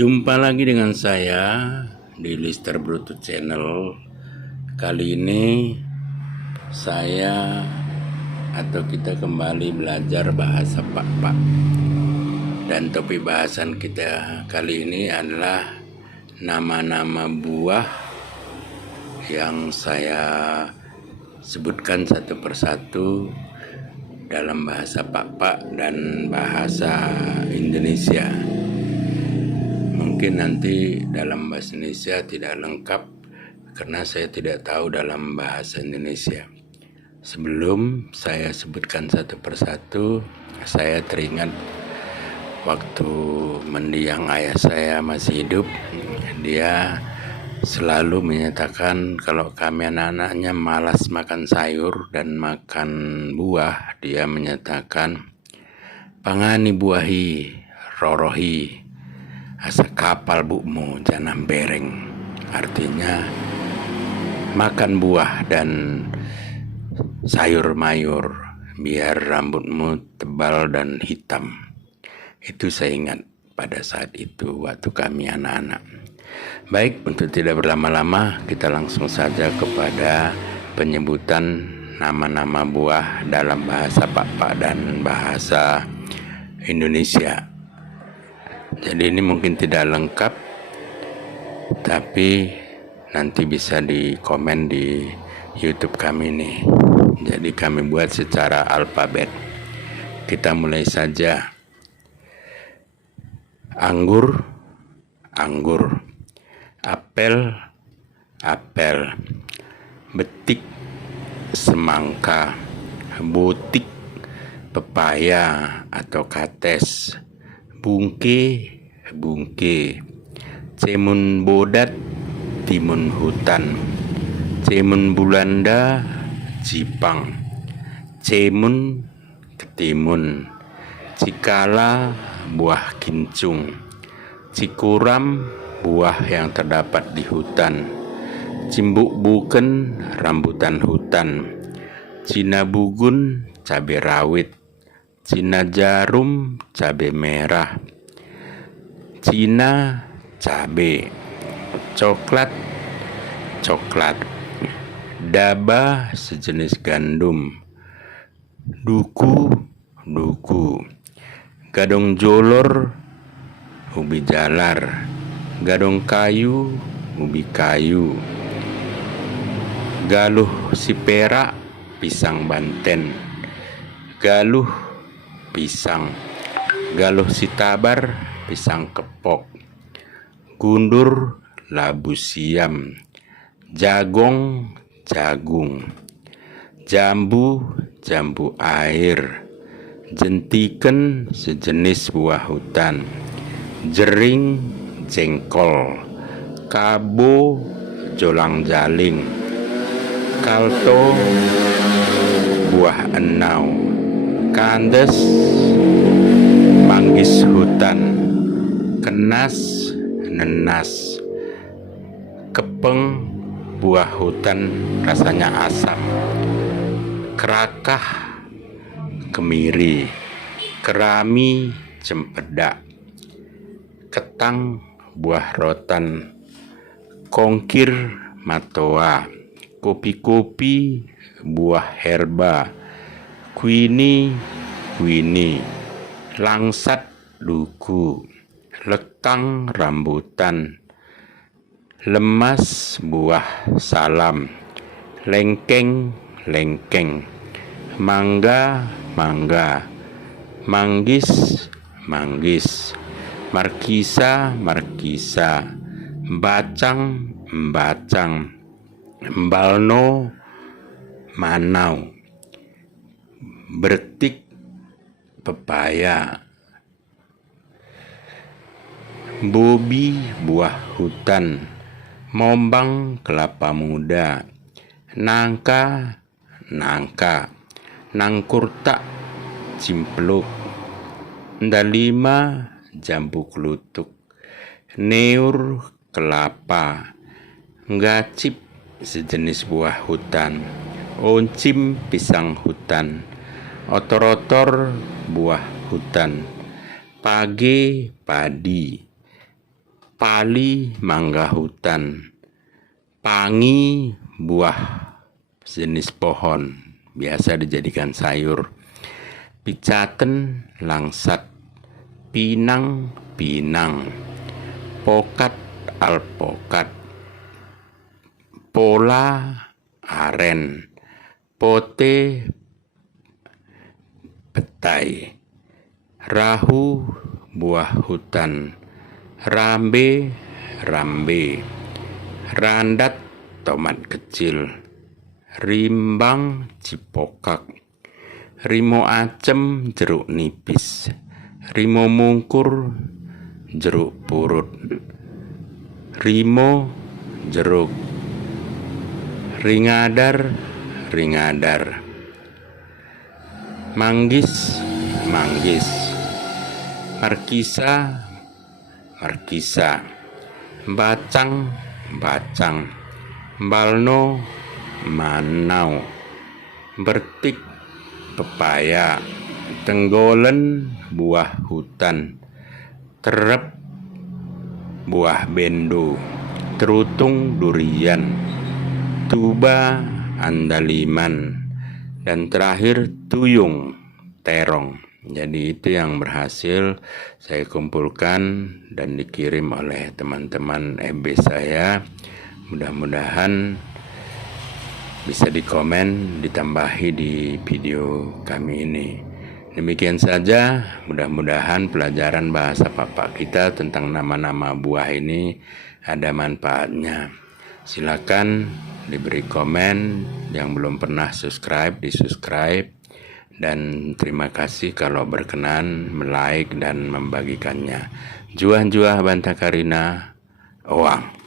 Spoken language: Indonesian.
Jumpa lagi dengan saya di Lister Bruto Channel. Kali ini kita kembali belajar bahasa Pak. Dan topik bahasan kita kali ini adalah nama-nama buah yang saya sebutkan satu persatu dalam bahasa Pak dan bahasa Indonesia. Mungkin nanti dalam bahasa Indonesia tidak lengkap karena saya tidak tahu dalam bahasa Indonesia. Sebelum saya sebutkan satu persatu, saya teringat waktu mendiang ayah saya masih hidup. Dia selalu menyatakan kalau kami anak-anaknya malas makan sayur dan makan buah, dia menyatakan pangani buahi rorohi asa kapal bukmu jangan bereng. Artinya makan buah dan sayur mayur biar rambutmu tebal dan hitam. Itu saya ingat pada saat itu waktu kami anak-anak. Baik, untuk tidak berlama-lama kita langsung saja kepada penyebutan nama-nama buah dalam bahasa Pak dan bahasa Indonesia. Jadi ini mungkin tidak lengkap, tapi nanti bisa di komen di YouTube kami nih. Jadi kami buat secara alfabet. Kita mulai saja. Anggur, anggur. Apel, apel. Betik, semangka. Botik, pepaya atau kates. Bungke, bungke. Cemun bodat, timun hutan. Cemun bulanda, Jipang. Cemun, ketimun. Cikala, buah kincung. Cikuram, buah yang terdapat di hutan. Cimbuk buken, rambutan hutan. Cina bugun, cabai rawit. Cina jarum, cabai merah. Cina, cabai. Coklat, coklat. Daba, sejenis gandum. Duku, duku. Gadong jolor, ubi jalar. Gadong kayu, ubi kayu. Galuh si perak, pisang Banten. Galuh, pisang. Galuh si tabar, pisang kepok. Gundur, labu siam. Jagong, jagung. Jambu, jambu air. Jentiken, sejenis buah hutan. Jering, jengkol. Kabo, jolang jaling. Kalto, buah enau. Kandes, manggis hutan. Kenas, nenas. Kepeng, buah hutan rasanya asam. Kerakah, kemiri. Kerami, cempedak. Ketang, buah rotan. Kongkir, matoa. Kopi-kopi, buah herba. Kuini, kuini. Langsat, duku. Lekang, rambutan. Lemas, buah salam. Lengkeng, lengkeng. Mangga, mangga. Manggis, manggis. Markisa, markisa. Bacang, bacang. Mbalno, manau. Bertik, pepaya. Bobi, buah hutan. Mombang, kelapa muda. Nangka, nangka. Nangkurta, cimpluk. Ndalima, jambu kelutuk. Neur, kelapa. Ngacip, sejenis buah hutan. Oncim, pisang hutan. Otor-otor, buah hutan. Page, padi. pali mangga hutan, pangi buah jenis pohon biasa dijadikan sayur, picaten langsat, pinang pinang, pokat alpokat, pola aren, pote petai, rahu buah hutan, rambe rambe, randat tomat kecil, rimbang cipokak, rimo acem jeruk nipis, rimo mungkur jeruk purut, rimo jeruk, ringadar ringadar, manggis manggis, markisa markisa, bacang bacang, balno manau, bertik pepaya, tenggolen buah hutan, terep buah bendo, terutung durian, tuba andaliman, dan terakhir tuyung terong. Jadi itu yang berhasil saya kumpulkan dan dikirim oleh teman-teman FB saya. Mudah-mudahan bisa dikomen, ditambahi di video kami ini. Demikian saja, mudah-mudahan pelajaran bahasa Papa kita tentang nama-nama buah ini ada manfaatnya. Silakan diberi komen, yang belum pernah subscribe, di-subscribe. Dan terima kasih kalau berkenan like dan membagikannya. Juah-juah Banta Karina, Oang.